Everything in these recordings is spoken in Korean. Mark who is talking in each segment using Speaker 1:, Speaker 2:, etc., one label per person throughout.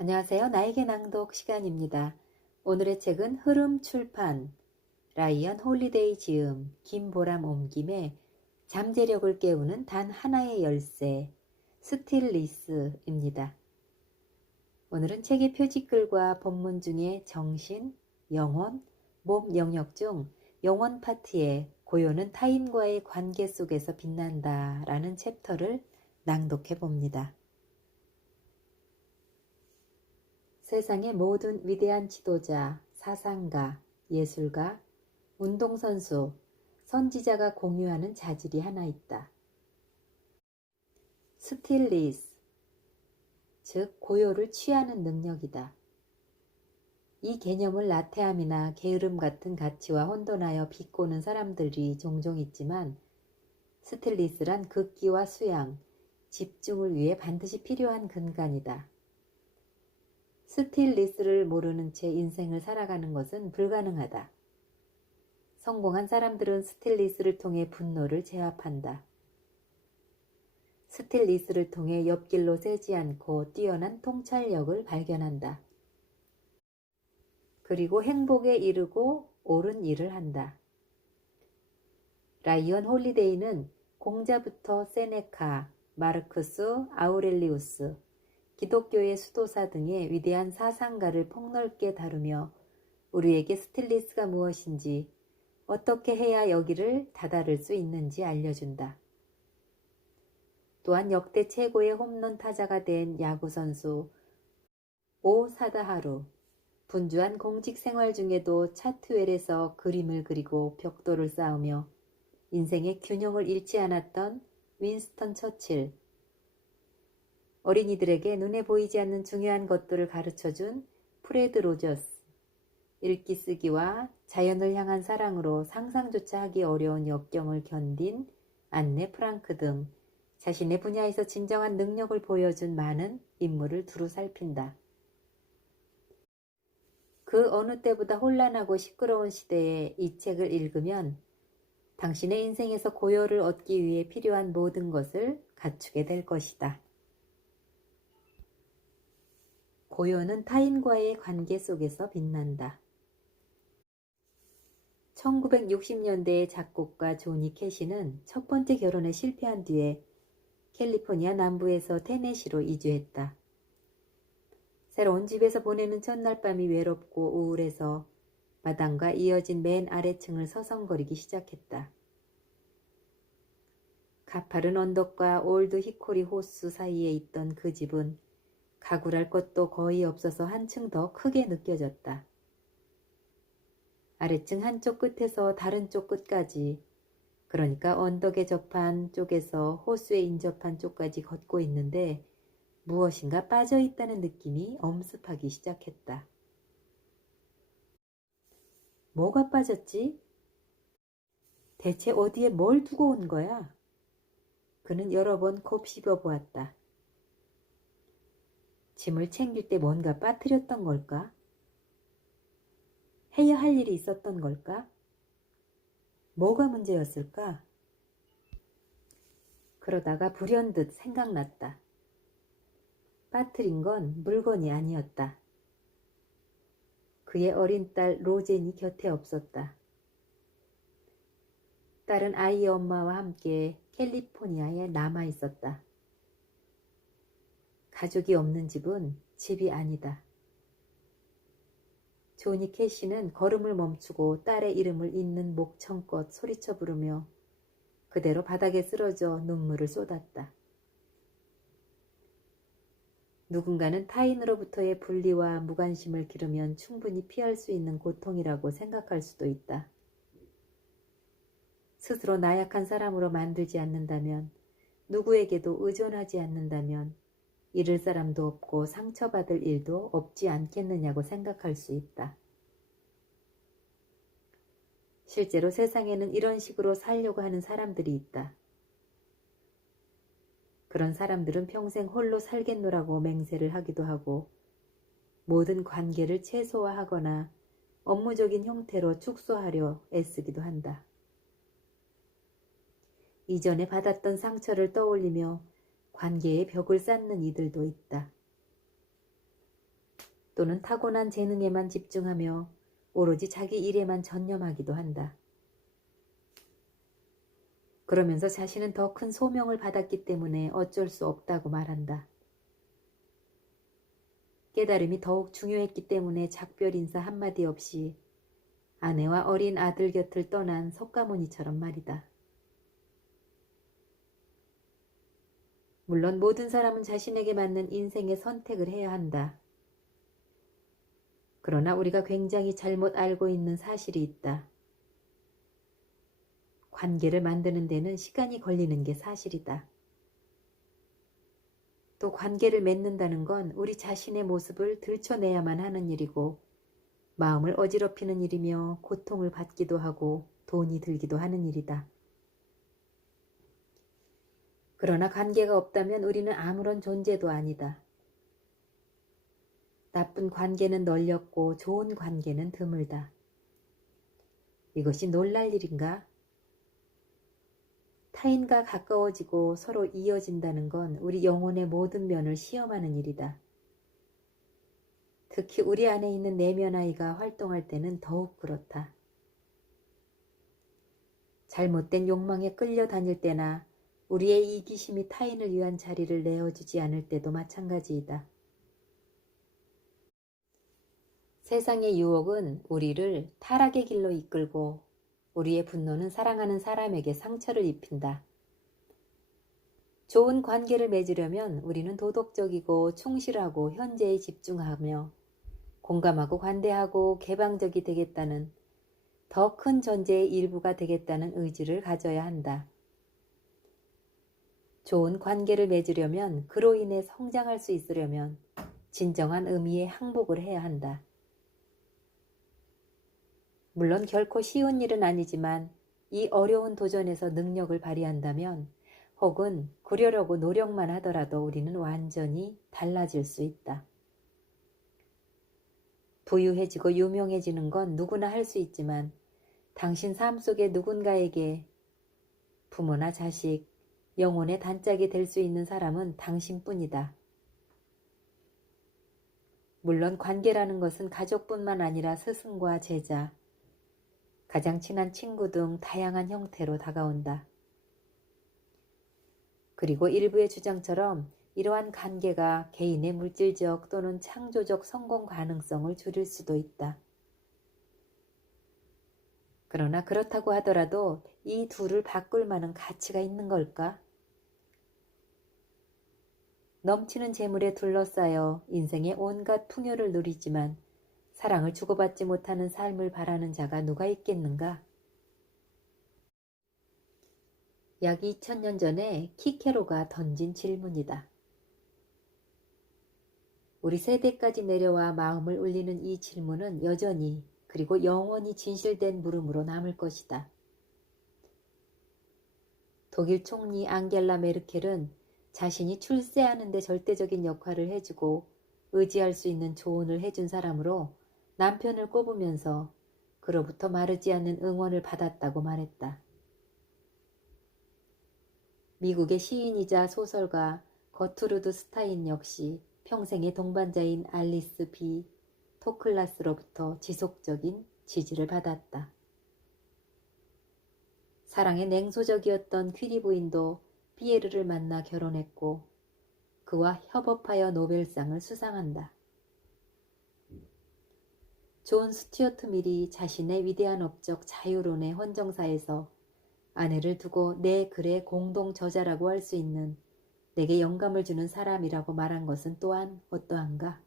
Speaker 1: 안녕하세요. 나에게 낭독 시간입니다. 오늘의 책은 흐름 출판, 라이언 홀리데이 지음, 김보람 옮김의 잠재력을 깨우는 단 하나의 열쇠, 스틸리스입니다. 오늘은 책의 표지글과 본문 중에 정신, 영혼, 몸 영역 중 영혼 파트에 고요는 타인과의 관계 속에서 빛난다 라는 챕터를 낭독해 봅니다. 세상의 모든 위대한 지도자, 사상가, 예술가, 운동선수, 선지자가 공유하는 자질이 하나 있다. 스틸리스, 즉 고요를 취하는 능력이다. 이 개념을 나태함이나 게으름 같은 가치와 혼돈하여 비꼬는 사람들이 종종 있지만 스틸리스란 극기와 수양, 집중을 위해 반드시 필요한 근간이다. 스틸리스를 모르는 채 인생을 살아가는 것은 불가능하다. 성공한 사람들은 스틸리스를 통해 분노를 제압한다. 스틸리스를 통해 옆길로 새지 않고 뛰어난 통찰력을 발견한다. 그리고 행복에 이르고 옳은 일을 한다. 라이언 홀리데이는 공자부터 세네카, 마르크스, 아우렐리우스, 기독교의 수도사 등의 위대한 사상가를 폭넓게 다루며 우리에게 스틸리스가 무엇인지 어떻게 해야 여기를 다다를 수 있는지 알려준다. 또한 역대 최고의 홈런 타자가 된 야구선수 오 사다하루, 분주한 공직 생활 중에도 차트웰에서 그림을 그리고 벽돌을 쌓으며 인생의 균형을 잃지 않았던 윈스턴 처칠, 어린이들에게 눈에 보이지 않는 중요한 것들을 가르쳐 준 프레드 로저스, 읽기 쓰기와 자연을 향한 사랑으로 상상조차 하기 어려운 역경을 견딘 안네 프랑크 등 자신의 분야에서 진정한 능력을 보여준 많은 인물을 두루 살핀다. 그 어느 때보다 혼란하고 시끄러운 시대에 이 책을 읽으면 당신의 인생에서 고요를 얻기 위해 필요한 모든 것을 갖추게 될 것이다. 고요는 타인과의 관계 속에서 빛난다. 1960년대의 작곡가 조니 캐시는 첫 번째 결혼에 실패한 뒤에 캘리포니아 남부에서 테네시로 이주했다. 새로운 집에서 보내는 첫날 밤이 외롭고 우울해서 마당과 이어진 맨 아래층을 서성거리기 시작했다. 가파른 언덕과 올드 히코리 호수 사이에 있던 그 집은 가구랄 것도 거의 없어서 한층 더 크게 느껴졌다. 아래층 한쪽 끝에서 다른 쪽 끝까지, 그러니까 언덕에 접한 쪽에서 호수에 인접한 쪽까지 걷고 있는데 무엇인가 빠져 있다는 느낌이 엄습하기 시작했다. 뭐가 빠졌지? 대체 어디에 뭘 두고 온 거야? 그는 여러 번 곱씹어 보았다. 짐을 챙길 때 뭔가 빠뜨렸던 걸까? 해야 할 일이 있었던 걸까? 뭐가 문제였을까? 그러다가 불현듯 생각났다. 빠뜨린 건 물건이 아니었다. 그의 어린 딸 로젠이 곁에 없었다. 딸은 아이 엄마와 함께 캘리포니아에 남아 있었다. 가족이 없는 집은 집이 아니다. 조니 캐시는 걸음을 멈추고 딸의 이름을 잇는 목청껏 소리쳐 부르며 그대로 바닥에 쓰러져 눈물을 쏟았다. 누군가는 타인으로부터의 분리와 무관심을 기르면 충분히 피할 수 있는 고통이라고 생각할 수도 있다. 스스로 나약한 사람으로 만들지 않는다면, 누구에게도 의존하지 않는다면, 잃을 사람도 없고 상처받을 일도 없지 않겠느냐고 생각할 수 있다. 실제로 세상에는 이런 식으로 살려고 하는 사람들이 있다. 그런 사람들은 평생 홀로 살겠노라고 맹세를 하기도 하고 모든 관계를 최소화하거나 업무적인 형태로 축소하려 애쓰기도 한다. 이전에 받았던 상처를 떠올리며 관계의 벽을 쌓는 이들도 있다. 또는 타고난 재능에만 집중하며 오로지 자기 일에만 전념하기도 한다. 그러면서 자신은 더 큰 소명을 받았기 때문에 어쩔 수 없다고 말한다. 깨달음이 더욱 중요했기 때문에 작별 인사 한마디 없이 아내와 어린 아들 곁을 떠난 석가모니처럼 말이다. 물론 모든 사람은 자신에게 맞는 인생의 선택을 해야 한다. 그러나 우리가 굉장히 잘못 알고 있는 사실이 있다. 관계를 만드는 데는 시간이 걸리는 게 사실이다. 또 관계를 맺는다는 건 우리 자신의 모습을 들춰내야만 하는 일이고 마음을 어지럽히는 일이며 고통을 받기도 하고 돈이 들기도 하는 일이다. 그러나 관계가 없다면 우리는 아무런 존재도 아니다. 나쁜 관계는 널렸고 좋은 관계는 드물다. 이것이 놀랄 일인가? 타인과 가까워지고 서로 이어진다는 건 우리 영혼의 모든 면을 시험하는 일이다. 특히 우리 안에 있는 내면 아이가 활동할 때는 더욱 그렇다. 잘못된 욕망에 끌려다닐 때나 우리의 이기심이 타인을 위한 자리를 내어주지 않을 때도 마찬가지이다. 세상의 유혹은 우리를 타락의 길로 이끌고 우리의 분노는 사랑하는 사람에게 상처를 입힌다. 좋은 관계를 맺으려면 우리는 도덕적이고 충실하고 현재에 집중하며 공감하고 관대하고 개방적이 되겠다는 더 큰 전제의 일부가 되겠다는 의지를 가져야 한다. 좋은 관계를 맺으려면 그로 인해 성장할 수 있으려면 진정한 의미의 항복을 해야 한다. 물론 결코 쉬운 일은 아니지만 이 어려운 도전에서 능력을 발휘한다면 혹은 그려려고 노력만 하더라도 우리는 완전히 달라질 수 있다. 부유해지고 유명해지는 건 누구나 할 수 있지만 당신 삶 속에 누군가에게 부모나 자식, 영혼의 단짝이 될 수 있는 사람은 당신뿐이다. 물론 관계라는 것은 가족뿐만 아니라 스승과 제자, 가장 친한 친구 등 다양한 형태로 다가온다. 그리고 일부의 주장처럼 이러한 관계가 개인의 물질적 또는 창조적 성공 가능성을 줄일 수도 있다. 그러나 그렇다고 하더라도 이 둘을 바꿀 만한 가치가 있는 걸까? 넘치는 재물에 둘러싸여 인생의 온갖 풍요를 누리지만 사랑을 주고받지 못하는 삶을 바라는 자가 누가 있겠는가? 약 2000년 전에 키케로가 던진 질문이다. 우리 세대까지 내려와 마음을 울리는 이 질문은 여전히 그리고 영원히 진실된 물음으로 남을 것이다. 독일 총리 앙겔라 메르켈은 자신이 출세하는 데 절대적인 역할을 해주고 의지할 수 있는 조언을 해준 사람으로 남편을 꼽으면서 그로부터 마르지 않는 응원을 받았다고 말했다. 미국의 시인이자 소설가 거투르드 스타인 역시 평생의 동반자인 알리스 비 토클라스로부터 지속적인 지지를 받았다. 사랑에 냉소적이었던 퀴리 부인도 피에르를 만나 결혼했고 그와 협업하여 노벨상을 수상한다. 존 스튜어트 밀이 자신의 위대한 업적 자유론의 헌정사에서 아내를 두고 내 글의 공동 저자라고 할 수 있는 내게 영감을 주는 사람이라고 말한 것은 또한 어떠한가?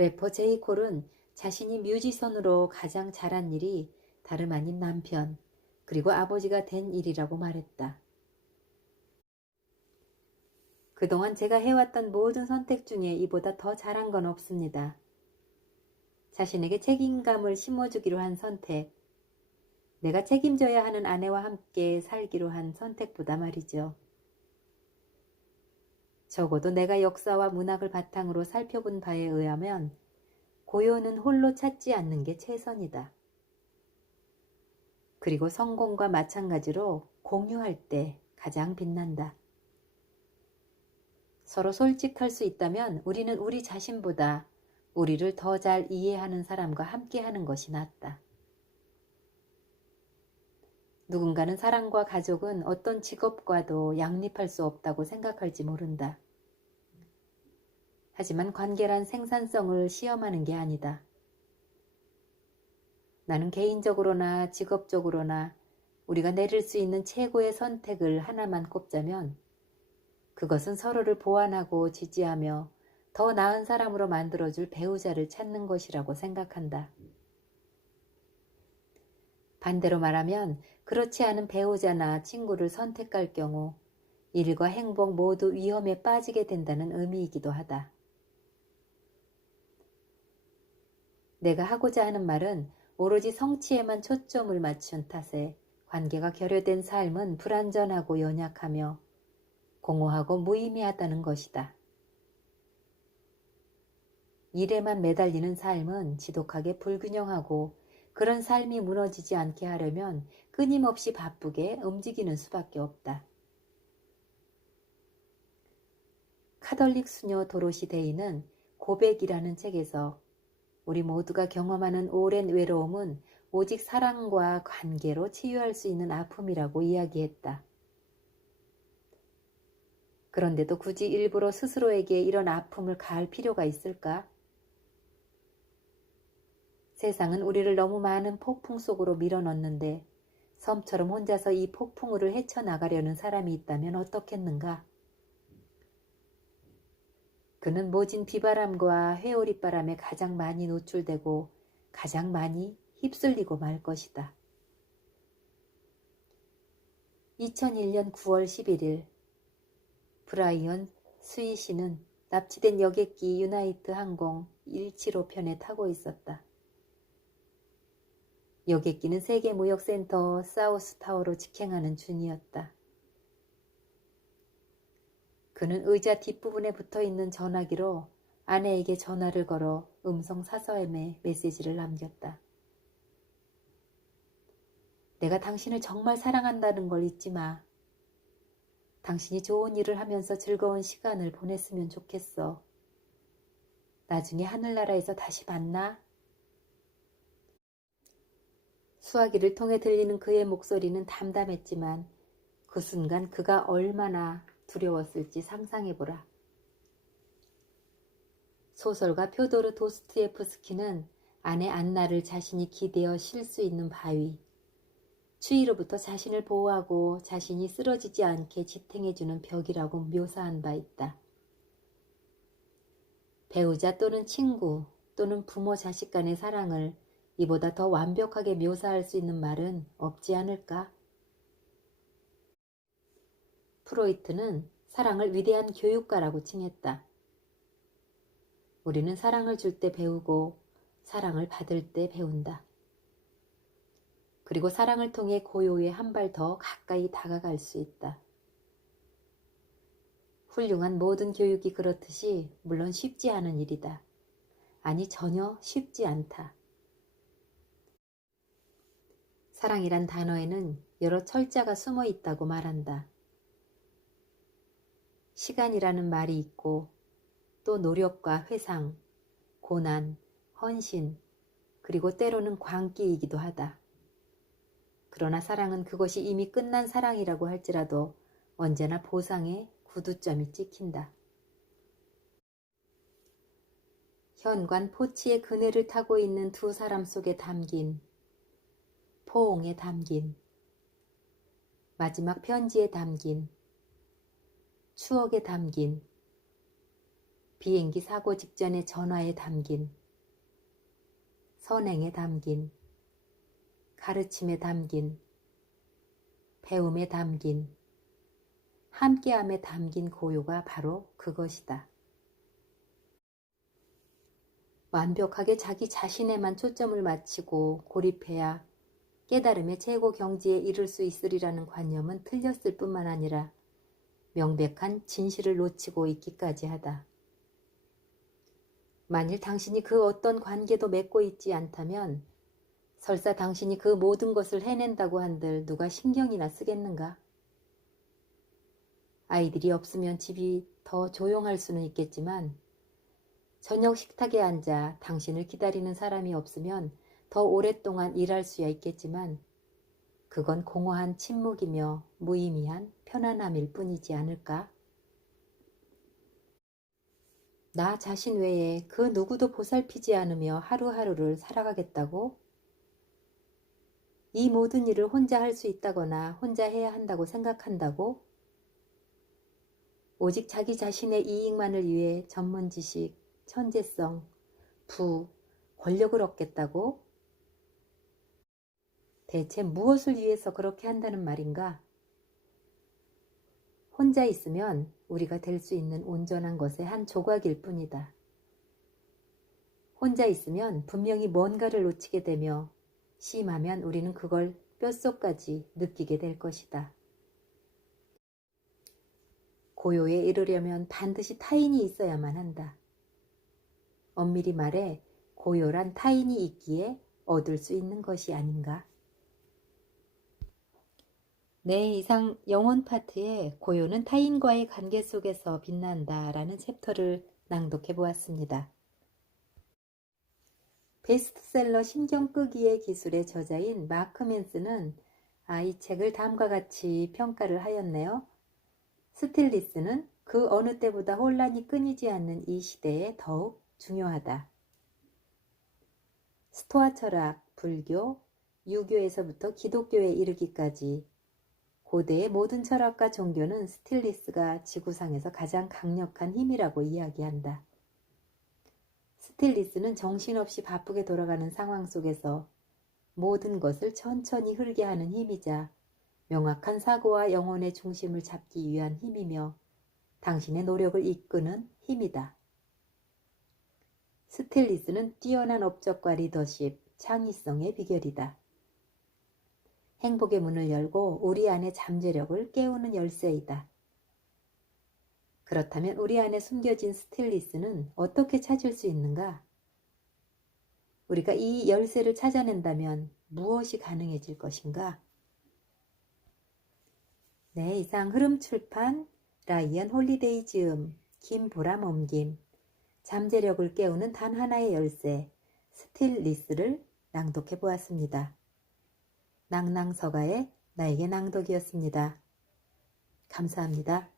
Speaker 1: 래퍼 제이콜은 자신이 뮤지션으로 가장 잘한 일이 다름 아닌 남편, 그리고 아버지가 된 일이라고 말했다. 그동안 제가 해왔던 모든 선택 중에 이보다 더 잘한 건 없습니다. 자신에게 책임감을 심어주기로 한 선택, 내가 책임져야 하는 아내와 함께 살기로 한 선택보다 말이죠. 적어도 내가 역사와 문학을 바탕으로 살펴본 바에 의하면 고요는 홀로 찾지 않는 게 최선이다. 그리고 성공과 마찬가지로 공유할 때 가장 빛난다. 서로 솔직할 수 있다면 우리는 우리 자신보다 우리를 더 잘 이해하는 사람과 함께 하는 것이 낫다. 누군가는 사랑과 가족은 어떤 직업과도 양립할 수 없다고 생각할지 모른다. 하지만 관계란 생산성을 시험하는 게 아니다. 나는 개인적으로나 직업적으로나 우리가 내릴 수 있는 최고의 선택을 하나만 꼽자면 그것은 서로를 보완하고 지지하며 더 나은 사람으로 만들어줄 배우자를 찾는 것이라고 생각한다. 반대로 말하면 그렇지 않은 배우자나 친구를 선택할 경우 일과 행복 모두 위험에 빠지게 된다는 의미이기도 하다. 내가 하고자 하는 말은 오로지 성취에만 초점을 맞춘 탓에 관계가 결여된 삶은 불완전하고 연약하며 공허하고 무의미하다는 것이다. 일에만 매달리는 삶은 지독하게 불균형하고 그런 삶이 무너지지 않게 하려면 끊임없이 바쁘게 움직이는 수밖에 없다. 카톨릭 수녀 도로시 데이는 고백이라는 책에서 우리 모두가 경험하는 오랜 외로움은 오직 사랑과 관계로 치유할 수 있는 아픔이라고 이야기했다. 그런데도 굳이 일부러 스스로에게 이런 아픔을 가할 필요가 있을까? 세상은 우리를 너무 많은 폭풍 속으로 밀어넣는데 섬처럼 혼자서 이 폭풍우를 헤쳐나가려는 사람이 있다면 어떻겠는가? 그는 모진 비바람과 회오리바람에 가장 많이 노출되고 가장 많이 휩쓸리고 말 것이다. 2001년 9월 11일 브라이언 스위시는 납치된 여객기 유나이트 항공 175편에 타고 있었다. 여객기는 세계무역센터 사우스타워로 직행하는 중이었다. 그는 의자 뒷부분에 붙어 있는 전화기로 아내에게 전화를 걸어 음성 사서함에 메시지를 남겼다. 내가 당신을 정말 사랑한다는 걸 잊지 마. 당신이 좋은 일을 하면서 즐거운 시간을 보냈으면 좋겠어. 나중에 하늘나라에서 다시 만나. 수화기를 통해 들리는 그의 목소리는 담담했지만 그 순간 그가 얼마나 두려웠을지 상상해보라. 소설가 표도르 도스트예프스키는 아내 안나를 자신이 기대어 쉴 수 있는 바위, 추위로부터 자신을 보호하고 자신이 쓰러지지 않게 지탱해주는 벽이라고 묘사한 바 있다. 배우자 또는 친구 또는 부모 자식 간의 사랑을 이보다 더 완벽하게 묘사할 수 있는 말은 없지 않을까? 프로이트는 사랑을 위대한 교육가라고 칭했다. 우리는 사랑을 줄 때 배우고 사랑을 받을 때 배운다. 그리고 사랑을 통해 고요에 한 발 더 가까이 다가갈 수 있다. 훌륭한 모든 교육이 그렇듯이 물론 쉽지 않은 일이다. 아니 전혀 쉽지 않다. 사랑이란 단어에는 여러 철자가 숨어 있다고 말한다. 시간이라는 말이 있고 또 노력과 회상, 고난, 헌신, 그리고 때로는 광기이기도 하다. 그러나 사랑은 그것이 이미 끝난 사랑이라고 할지라도 언제나 보상에 구두점이 찍힌다. 현관 포치의 그네를 타고 있는 두 사람 속에 담긴 포옹에 담긴 마지막 편지에 담긴 추억에 담긴 비행기 사고 직전의 전화에 담긴 선행에 담긴 가르침에 담긴 배움에 담긴 함께함에 담긴 고요가 바로 그것이다. 완벽하게 자기 자신에만 초점을 맞추고 고립해야 깨달음의 최고 경지에 이를 수 있으리라는 관념은 틀렸을 뿐만 아니라 명백한 진실을 놓치고 있기까지 하다. 만일 당신이 그 어떤 관계도 맺고 있지 않다면 설사 당신이 그 모든 것을 해낸다고 한들 누가 신경이나 쓰겠는가? 아이들이 없으면 집이 더 조용할 수는 있겠지만 저녁 식탁에 앉아 당신을 기다리는 사람이 없으면 더 오랫동안 일할 수야 있겠지만 그건 공허한 침묵이며 무의미한 편안함일 뿐이지 않을까? 나 자신 외에 그 누구도 보살피지 않으며 하루하루를 살아가겠다고? 이 모든 일을 혼자 할 수 있다거나 혼자 해야 한다고 생각한다고? 오직 자기 자신의 이익만을 위해 전문 지식, 천재성, 부, 권력을 얻겠다고? 대체 무엇을 위해서 그렇게 한다는 말인가? 혼자 있으면 우리가 될 수 있는 온전한 것의 한 조각일 뿐이다. 혼자 있으면 분명히 뭔가를 놓치게 되며 심하면 우리는 그걸 뼛속까지 느끼게 될 것이다. 고요에 이르려면 반드시 타인이 있어야만 한다. 엄밀히 말해 고요란 타인이 있기에 얻을 수 있는 것이 아닌가? 네, 이상 영혼 파트의 고요는 타인과의 관계 속에서 빛난다 라는 챕터를 낭독해 보았습니다. 베스트셀러 심경 끄기의 기술의 저자인 마크 맨스는 아, 이 책을 다음과 같이 평가를 하였네요. 스틸리스는 그 어느 때보다 혼란이 끊이지 않는 이 시대에 더욱 중요하다. 스토아 철학, 불교, 유교에서부터 기독교에 이르기까지 고대의 모든 철학과 종교는 스틸리스가 지구상에서 가장 강력한 힘이라고 이야기한다. 스틸리스는 정신없이 바쁘게 돌아가는 상황 속에서 모든 것을 천천히 흐르게 하는 힘이자 명확한 사고와 영혼의 중심을 잡기 위한 힘이며 당신의 노력을 이끄는 힘이다. 스틸리스는 뛰어난 업적과 리더십, 창의성의 비결이다. 행복의 문을 열고 우리 안의 잠재력을 깨우는 열쇠이다. 그렇다면 우리 안에 숨겨진 스틸리스는 어떻게 찾을 수 있는가? 우리가 이 열쇠를 찾아낸다면 무엇이 가능해질 것인가? 네, 이상 흐름 출판 라이언 홀리데이 즈음 김보람 옮김 잠재력을 깨우는 단 하나의 열쇠 스틸리스를 낭독해 보았습니다. 낭낭서가의 나에게 낭독이었습니다. 감사합니다.